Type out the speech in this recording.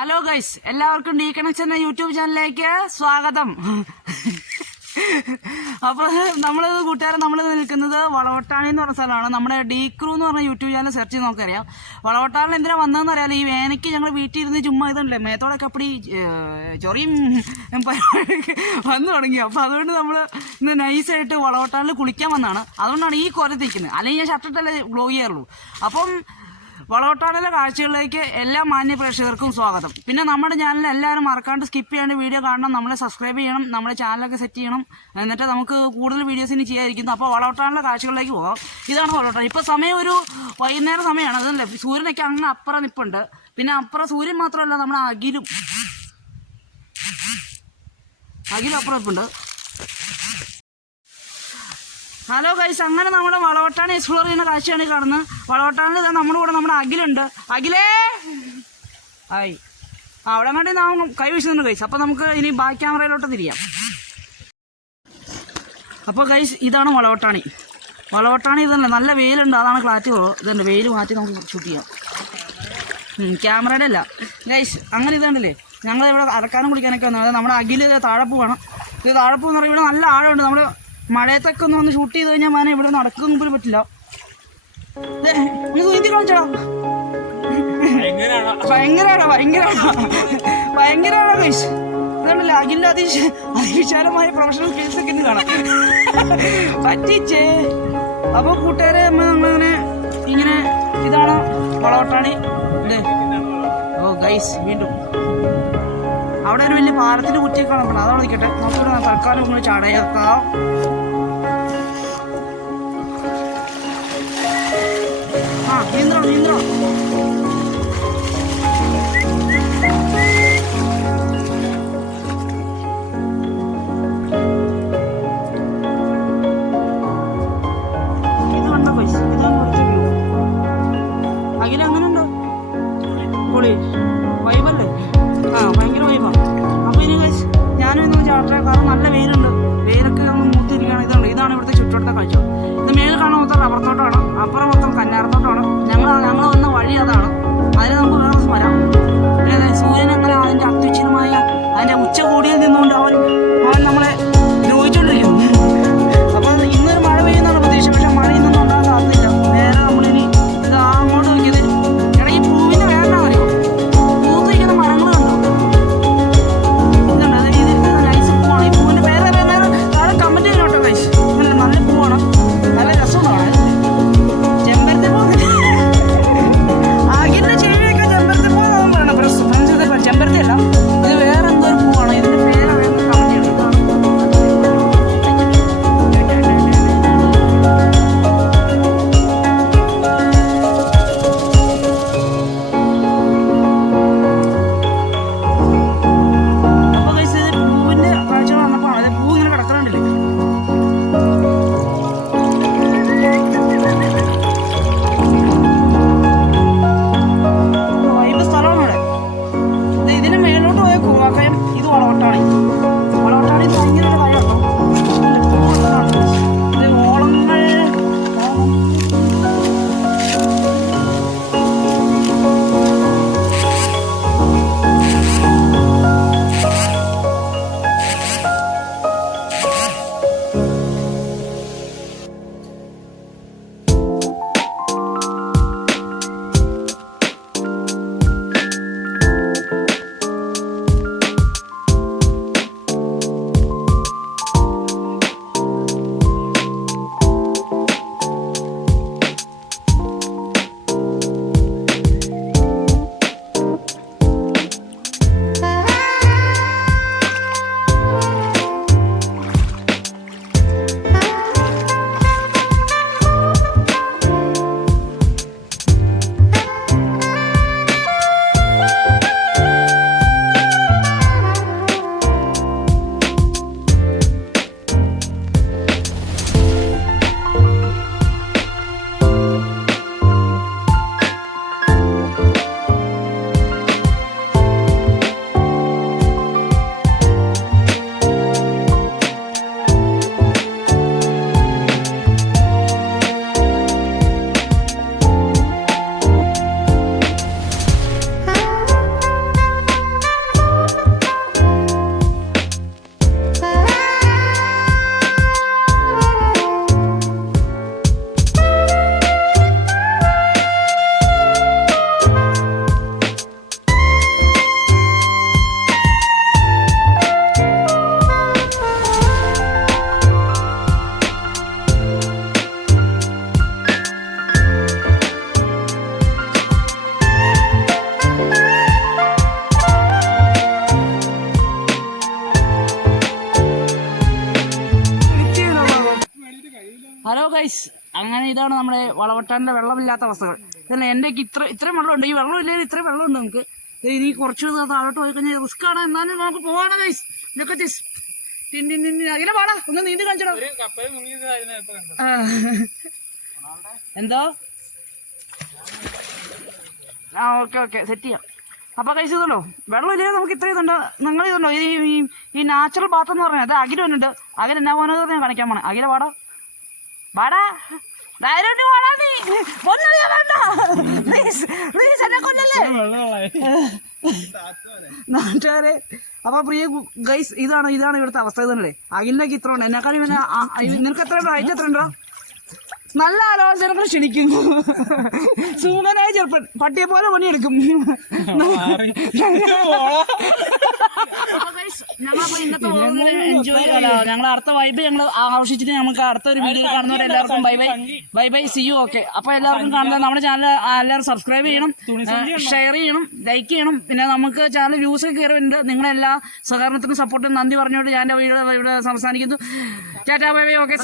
Hello guys, എല്ലാവർക്കും D connection എന്ന YouTube ചാനലിലേക്ക് സ്വാഗതം. അപ്പോൾ നമ്മൾ നിൽക്കുന്നത് വളവട്ടാണി എന്ന് പറഞ്ഞ സ്ഥലമാണ്. നമ്മുടെ ഡി ക്രൂ എന്ന് പറഞ്ഞ യൂട്യൂബ് ചാനൽ സെർച്ച് ചെയ്ത് നോക്കറിയാം. വളവട്ടാണിൽ എന്തിനാ വന്നതെന്ന് അറിയാലോ. ഈ വേനയ്ക്ക് ഞങ്ങൾ വീട്ടിൽ ഇരുന്ന് ചുമ്മാ ഇതുണ്ടല്ലേ മേത്തോടൊക്കെ അപ്പടി ചൊറിയും വന്നു തുടങ്ങി. അപ്പോൾ അതുകൊണ്ട് നമ്മൾ ഇന്ന് നൈസായിട്ട് വളവട്ടാണിൽ കുളിക്കാൻ വന്നതാണ്. അതുകൊണ്ടാണ് ഈ കൊരത്തിക്കുന്നത്. അല്ലെങ്കിൽ ഞാൻ ഷർട്ടിട്ടല്ലേ വ്ലോഗ് ചെയ്യാറുള്ളൂ. അപ്പം വളവട്ടാണിലെ കാഴ്ചകളിലേക്ക് എല്ലാ മാന്യ പ്രേക്ഷകർക്കും സ്വാഗതം. പിന്നെ നമ്മുടെ ചാനൽ എല്ലാവരും മറക്കാണ്ട് സ്കിപ്പ് ചെയ്യാണ്ട് വീഡിയോ കാണണം, നമ്മളെ സബ്സ്ക്രൈബ് ചെയ്യണം, നമ്മുടെ ചാനലൊക്കെ സെറ്റ് ചെയ്യണം. എന്നിട്ട് നമുക്ക് കൂടുതൽ വീഡിയോസ് ഇനി ചെയ്യാതിരിക്കുന്നു. അപ്പോൾ വളവട്ടാണിലെ കാഴ്ചകളിലേക്ക് പോകാം. ഇതാണ് വളവട്ടാണ്. ഇപ്പോൾ സമയം ഒരു വൈകുന്നേരം സമയമാണ്. അതല്ലേ, സൂര്യനൊക്കെ അങ്ങ് അപ്പുറം നിൽപ്പുണ്ട്. പിന്നെ അപ്പുറം സൂര്യൻ മാത്രമല്ല, നമ്മുടെ അഖിലും അപ്പുറം നിൽപ്പുണ്ട്. ഹലോ ഗൈസ്, അങ്ങനെ നമ്മുടെ വളവട്ടാണി എക്സ്പ്ലോർ ചെയ്യുന്ന കാഴ്ചയാണ് കാണുന്നത്. വളവട്ടാണിൽ നമ്മുടെ കൂടെ നമ്മുടെ അഖിലുണ്ട്. അഖിലേ ആയി അവിടെ കണ്ടി നാം കൈ വീശുന്നുണ്ട് ഗൈസ്. അപ്പോൾ നമുക്ക് ഇനി ബാക്ക് ക്യാമറയിലോട്ട് തിരിയാം. അപ്പോൾ ഗൈസ്, ഇതാണ് വളവട്ടാണി. ഇതല്ല, നല്ല വെയിലുണ്ട്, അതാണ് ക്ലാരിറ്റി കുറവ്. ഇതുണ്ട്, വെയിൽ മാറ്റി നമുക്ക് ഷൂട്ട് ചെയ്യാം. ക്യാമറയുടെ അല്ല ഗൈസ്. അങ്ങനെ ഇതുണ്ടല്ലേ, ഞങ്ങളിവിടെ അടക്കാനും കുടിക്കാനൊക്കെ വന്നത്. നമ്മുടെ അഖിൽ താഴെ പോവാണ്. ഇത് താഴെ പോകുന്ന പറയുമ്പോൾ ഇവിടെ നല്ല ആഴമുണ്ട്. നമ്മൾ മഴയത്തൊക്കെ ഒന്ന് ഷൂട്ട് ചെയ്ത് കഴിഞ്ഞാൽ മാനെ ഇവിടെ നടക്കുന്ന പോലും പറ്റില്ല. കാണിച്ചോ, ഭയങ്കരമാണ് ഗൈസ്. ഇതാണല്ലേ അഖിലിന്റെ അതിവിശാലമായ പ്രൊഫഷണൽ സ്കിൽസ് ഒക്കെ ഇന്ന് കാണാം. പറ്റിച്ചേ. അപ്പോൾ കൂട്ടുകാരെ, നമ്മളിങ്ങനെ ഇങ്ങനെ ഇതാണ് വളവട്ടാണി. ഇത് ഓ ഗൈസ്, വീണ്ടും അവിടെ ഒരു വലിയ പാലത്തിന്റെ കുറ്റിയൊക്കെ കാണപ്പെടുന്നത്. അതവിടെ നിൽക്കട്ടെ, നമുക്കിവിടെ തൽക്കാലം ഒന്ന് ചടയേക്കാം. നീന്തോ ഇത് കണ്ടോ പൈസ, ഇത് കുറച്ച് വ്യൂ. അഖില അങ്ങനെ ഉണ്ടോ? പൊളി വൈബല്ലേ? ഭയങ്കര വൈബാണ്. അപ്പോൾ ഇനി ഗൈസ് ഞാനും ഇന്ന് ചാട്ടെ, കാരണം നല്ല വെയിലുണ്ട്. വെയിലൊക്കെ നമ്മൾ മൂത്തിരിക്കുകയാണ്. ഇതാണ് ഇവിടുത്തെ ചുറ്റുവട്ടത്തെ കാഴ്ച. ഇത് മേളിൽ കാണാൻ മൊത്തം റബ്ബർ തോട്ടമാണ്, അപ്പുറം മൊത്തം കന്നാരത്തോട്ടമാണ്. ഞങ്ങൾ വന്ന വഴി അതാണ്. അതിന് നമുക്ക് വേറെ വരാം. പിന്നെ സൂര്യൻ അങ്ങനെ അതിൻ്റെ അത്യുച്ഛമായ അതിൻ്റെ ഉച്ചകോടിയിൽ നിന്നുകൊണ്ട് അവൻ നമ്മളെ ദ്രോഹിച്ചുകൊണ്ടിരിക്കുന്നു. അപ്പോൾ ഇന്നൊരു മഴ പെയ്യുന്നതാണ് പ്രതീക്ഷ. പക്ഷെ മഴ ഇന്നൊന്നും ഉണ്ടാകാൻ സാധ്യതയില്ല. നേരെ നമ്മളിനി ഇത് അങ്ങോട്ട് നോക്കിയത് എടാ, ഈ പൂവിൻ്റെ വേറെ അറിയോ, പൂത്തിരിക്കുന്ന മരങ്ങൾ കണ്ടോ? ഇതുണ്ട്, ഇത് നൈസ് പൂവാണ്. ഈ പൂവിൻ്റെ പേര് താഴെ കമൻറ്റ് ചെയ്യണോട്ടോ ഗൈസ്. നല്ല പൂവാണ്, നല്ല രസമാണ്. ചെമ്പരത്തി പൂ, അഖിലിന്റെ ചെവിയൊക്കെ ചെമ്പരത്തി പൂ ഗൈസ് അങ്ങനെ ഇതാണ് നമ്മുടെ വളവട്ടാൻ്റെ വെള്ളമില്ലാത്ത അവസ്ഥകൾ. ഇതല്ല എൻ്റെ ഇത്രയും വെള്ളമുണ്ട്. ഈ വെള്ളം ഇല്ലെങ്കിൽ ഇത്രയും വെള്ളമുണ്ട് നമുക്ക്. ഇനി കുറച്ച് താഴോട്ട് പോയി കഴിഞ്ഞാൽ റിസ്ക് ആണ്. എന്നാലും നമുക്ക് പോവാണ് ഗൈസ്. ഇതൊക്കെ അങ്ങനെ പാടാ ഒന്ന് നീന്തി കാണിച്ചോ. എന്തോ ആ ഓക്കെ സെറ്റ് ചെയ്യാം. അപ്പോൾ കഴിച്ച് ഇതല്ലോ വെള്ളം ഇല്ലെങ്കിൽ നമുക്ക് ഇത്രയും ഇതുണ്ട്. നിങ്ങൾ ഇതുണ്ടോ ഈ നാച്ചുറൽ ബാത്ത് എന്ന് പറഞ്ഞാൽ അത് അഖില വന്നിട്ട് അഖില എന്നാ പോകുന്നത് ഞാൻ കാണിക്കാൻ പോണേ. അഖില പാടാ നാട്ടുകാരെ. അപ്പൊ പ്രിയ ഗൈസ് ഇതാണ് ഇവിടുത്തെ അവസ്ഥ. ഇതല്ലേ അഖിലിനൊക്കെ ഇത്ര ഉണ്ട്. എന്നെക്കാളും നിനക്ക് എത്ര ഉണ്ടോ? ഹൈറ്റ് എത്ര ഉണ്ടോ? നല്ല ആലോചനകൾ ക്ഷണിക്കുന്നു. സുഖനായ ചെറുപ്പൻ പട്ടിയെ പോലെ പണിയെടുക്കും. ഞങ്ങളപ്പോ ഇന്നത്തെ എൻജോയ് ഞങ്ങൾ അടുത്ത വൈബ് ഞങ്ങൾ ആഘോഷിച്ചിട്ട് നമുക്ക് അടുത്തൊരു വീഡിയോ കാണുന്നവരെ എല്ലാവർക്കും ബൈ സി യു. ഓക്കെ. അപ്പൊ എല്ലാവർക്കും കാണുന്നത് നമ്മുടെ ചാനൽ എല്ലാവരും സബ്സ്ക്രൈബ് ചെയ്യണം, ഷെയർ ചെയ്യണം, ലൈക്ക് ചെയ്യണം. പിന്നെ നമുക്ക് ചാനൽ വ്യൂസ് കയറിയിട്ടുണ്ട്. നിങ്ങളെല്ലാ സഹകരണത്തിനും സപ്പോർട്ടിനും നന്ദി പറഞ്ഞുകൊണ്ട് ഞാൻ വീഡിയോ ഇവിടെ അവസാനിക്കുന്നു. Tata bye. ഓക്കെ.